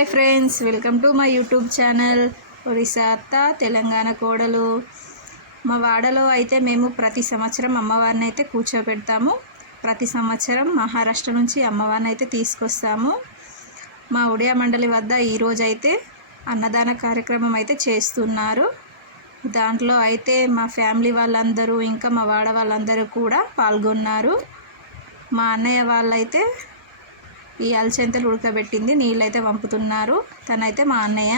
Hi friends welcome to my YouTube channel Orissa అత్త తెలంగాణ కోడలు. మా వాడలో అయితే మేము ప్రతి సంవత్సరం అమ్మవారిని అయితే కూర్చోబెడతాము. ప్రతి సంవత్సరం మహారాష్ట్ర నుంచి అమ్మవారిని అయితే తీసుకొస్తాము. మా ఉడియా మండలి వద్ద ఈరోజు అయితే అన్నదాన కార్యక్రమం అయితే చేస్తున్నారు. దాంట్లో అయితే మా ఫ్యామిలీ వాళ్ళందరూ ఇంకా మా వాడ వాళ్ళందరూ కూడా పాల్గొన్నారు. మా అన్నయ్య వాళ్ళైతే ఈ అలచంతలు ఉడకబెట్టింది. నీళ్ళైతే పంపుతున్నారు తనైతే మా అన్నయ్య.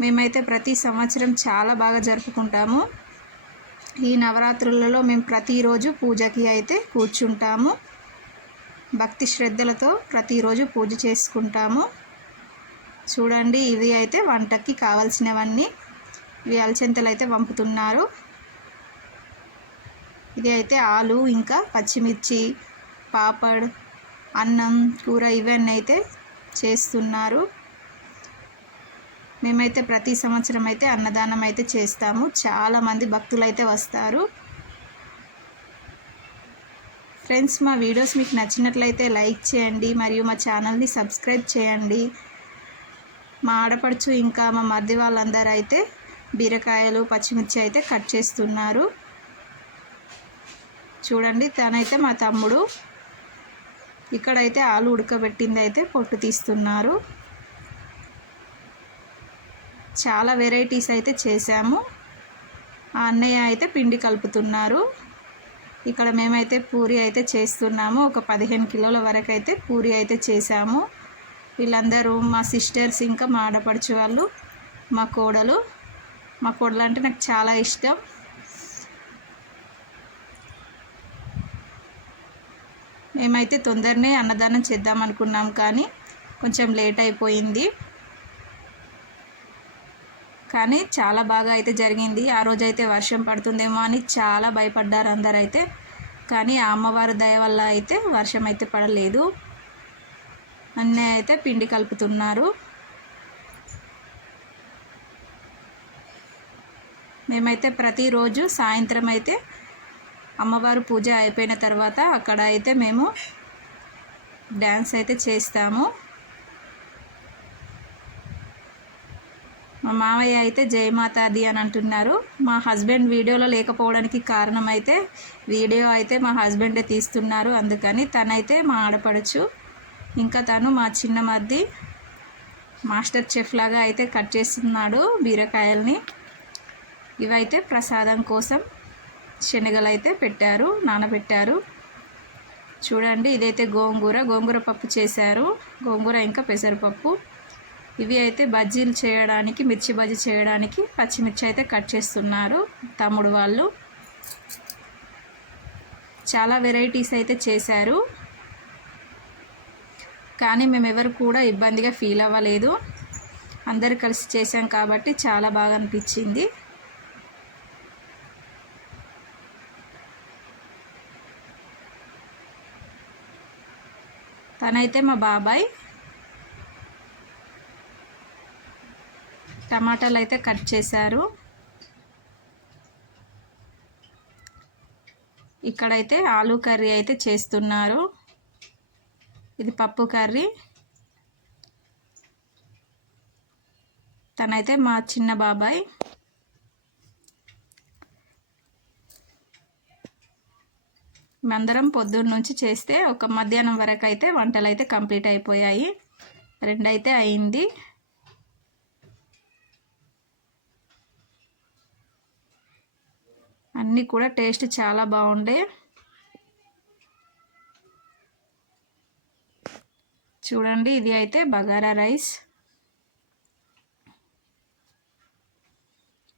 మేమైతే ప్రతి సంవత్సరం చాలా బాగా జరుపుకుంటాము. ఈ నవరాత్రులలో మేము ప్రతిరోజు పూజకి అయితే కూర్చుంటాము. భక్తి శ్రద్ధలతో ప్రతిరోజు పూజ చేసుకుంటాము. చూడండి ఇవి అయితే వంటకి కావాల్సినవన్నీ. ఇవి అలచంతలు అయితే పంపుతున్నారు ఇది అయితే ఆలు ఇంకా పచ్చిమిర్చి పాపడ్ అన్నం కూర ఇవన్నీ అయితే చేస్తున్నారు. మేమైతే ప్రతి సంవత్సరం అయితే అన్నదానం అయితే చేస్తాము. చాలామంది భక్తులు అయితే వస్తారు. ఫ్రెండ్స్ మా వీడియోస్ మీకు నచ్చినట్లయితే లైక్ చేయండి మరియు మా ఛానల్ని సబ్స్క్రైబ్ చేయండి. మా ఆడపడుచు ఇంకా మా మరిది వాళ్ళందరూ అయితే బీరకాయలు పచ్చిమిర్చి అయితే కట్ చేస్తున్నారు. చూడండి తనైతే మా తమ్ముడు ఇక్కడైతే ఆలు ఉడకబెట్టింది అయితే పొట్టు తీస్తున్నారు. చాలా వెరైటీస్ అయితే చేశాము. ఆ అన్నయ్య అయితే పిండి కలుపుతున్నారు. ఇక్కడ మేమైతే పూరి అయితే చేస్తున్నాము. ఒక పదిహేను కిలోల వరకు అయితే పూరి అయితే చేశాము. వీళ్ళందరూ మా సిస్టర్స్ ఇంకా మా ఆడపడుచు వాళ్ళు మా కోడలు. మా కోడలు అంటే నాకు చాలా ఇష్టం. మేమైతే తొందరనే అన్నదానం చేద్దాం అనుకున్నాం కానీ కొంచెం లేట్ అయిపోయింది. కానీ చాలా బాగా అయితే జరిగింది. ఆ రోజు అయితే వర్షం పడుతుందేమో అని చాలా భయపడ్డారు అందరైతే. కానీ ఆ అమ్మవారి దయ వల్ల అయితే వర్షం అయితే పడలేదు. అన్నీ అయితే పిండి కలుపుతున్నారు. మేమైతే ప్రతిరోజు సాయంత్రం అయితే అమ్మవారు పూజ అయిపోయిన తర్వాత అక్కడ అయితే మేము డ్యాన్స్ అయితే చేస్తాము. మా మావయ్య అయితే జయమాతాది అని అంటున్నారు. మా హస్బెండ్ వీడియోలో లేకపోవడానికి కారణం అయితే వీడియో అయితే మా హస్బెండే తీస్తున్నారు. అందుకని తనైతే మా ఆడపడచ్చు ఇంకా తను మా చిన్న మద్ది మాస్టర్ చెఫ్ లాగా అయితే కట్ చేస్తున్నాడు బీరకాయల్ని. ఇవైతే ప్రసాదం కోసం శనగలు అయితే పెట్టారు నానబెట్టారు. చూడండి ఇదైతే గోంగూర. గోంగూర పప్పు చేశారు. గోంగూర ఇంకా పెసరపప్పు. ఇవి అయితే బజ్జీలు చేయడానికి మిర్చి బజ్జీ చేయడానికి పచ్చిమిర్చి అయితే కట్ చేస్తున్నారు తమ్ముడు వాళ్ళు. చాలా వెరైటీస్ అయితే చేశారు. కానీ మేము ఎవరు కూడా ఇబ్బందిగా ఫీల్ అవ్వలేదు. అందరు కలిసి చేసాం కాబట్టి చాలా బాగా అనిపించింది. తనైతే మా బాబాయ్. టమాటాలు అయితే కట్ చేశారు. ఇక్కడైతే ఆలు కర్రీ అయితే చేస్తున్నారు. ఇది పప్పు కర్రీ. తనైతే మా చిన్న బాబాయ్. మేమందరం పొద్దున్న నుంచి చేస్తే ఒక మధ్యాహ్నం వరకు అయితే వంటలు అయితే కంప్లీట్ అయిపోయాయి. రెండైతే అయింది. అన్నీ కూడా టేస్ట్ చాలా బాగుండే. చూడండి ఇది అయితే బగారా రైస్.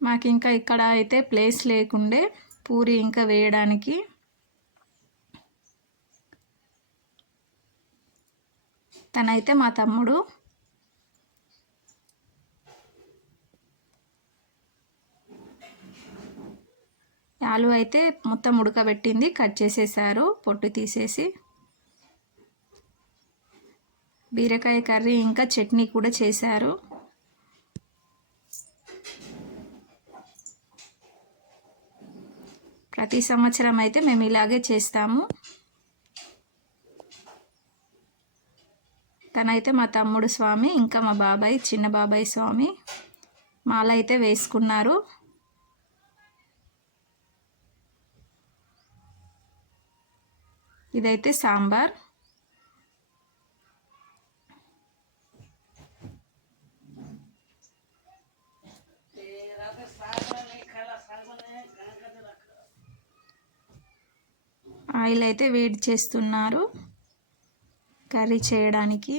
మాకు ఇంకా ఇక్కడ అయితే ప్లేస్ లేకుండే పూరి ఇంకా వేయడానికి. తనైతే మా తమ్ముడు. ఆలు అయితే మొత్తం ఉడకబెట్టింది కట్ చేసేసారు పొట్టు తీసేసి. బీరకాయ కర్రీ ఇంకా చట్నీ కూడా చేశారు. ప్రతి సంవత్సరం అయితే మేము ఇలాగే చేస్తాము. తనైతే మా తమ్ముడు స్వామి ఇంకా మా బాబాయ్ చిన్న బాబాయ్ స్వామి. మాల అయితే వేసుకున్నారు. ఇదైతే సాంబార్. ఆయిల్ అయితే వేడి చేస్తున్నారు. కర్రీ చేయడానికి.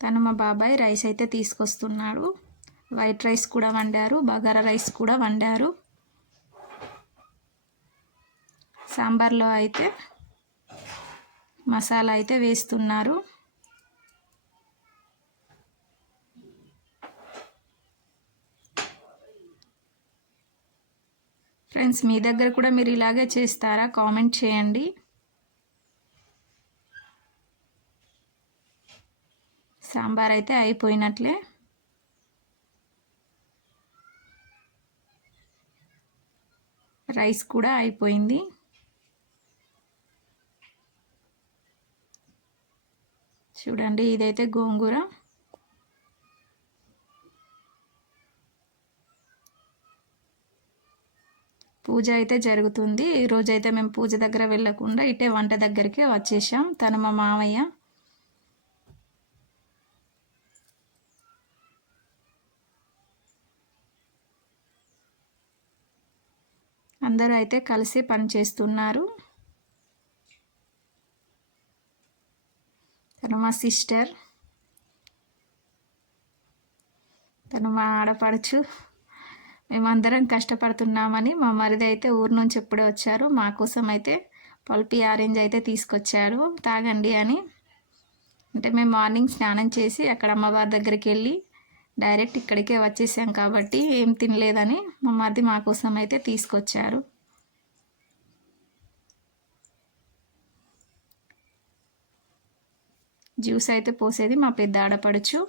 తను మా బాబాయ్ రైస్ అయితే తీసుకొస్తున్నాడు. వైట్ రైస్ కూడా వండారు బగారా రైస్ కూడా వండారు. సాంబార్లో అయితే మసాలా అయితే వేస్తున్నారు. ఫ్రెండ్స్ మీ దగ్గర కూడా మీరు ఇలాగే చేస్తారా? కామెంట్ చేయండి. సాంబార్ అయితే అయిపోయినట్లే. రైస్ కూడా అయిపోయింది. చూడండి ఇదైతే గోంగూర. పూజ అయితే జరుగుతుంది. ఈరోజైతే మేము పూజ దగ్గర వెళ్ళకుండా ఇటే వంట దగ్గరికి వచ్చేసాం. తను మా మామయ్య. అందరూ అయితే కలిసి పని చేస్తున్నారు. తను మా సిస్టర్. తను మా ఆడపడుచు. మేమందరం కష్టపడుతున్నామని మా మరిది అయితే ఊరు నుంచి ఎప్పుడే వచ్చారు. మా కోసం అయితే పల్పి ఆరెంజ్ అయితే తీసుకొచ్చారు. తాగండి అని. అంటే మేము మార్నింగ్ స్నానం చేసి అక్కడ అమ్మవారి దగ్గరికి వెళ్ళి డైరెక్ట్ ఇక్కడికే వచ్చేసాం కాబట్టి ఏం తినలేదని మమ్మది మా కోసం అయితే తీసుకొచ్చారు. జ్యూస్ అయితే పోసేది మా పెద్ద ఆడపడుచు.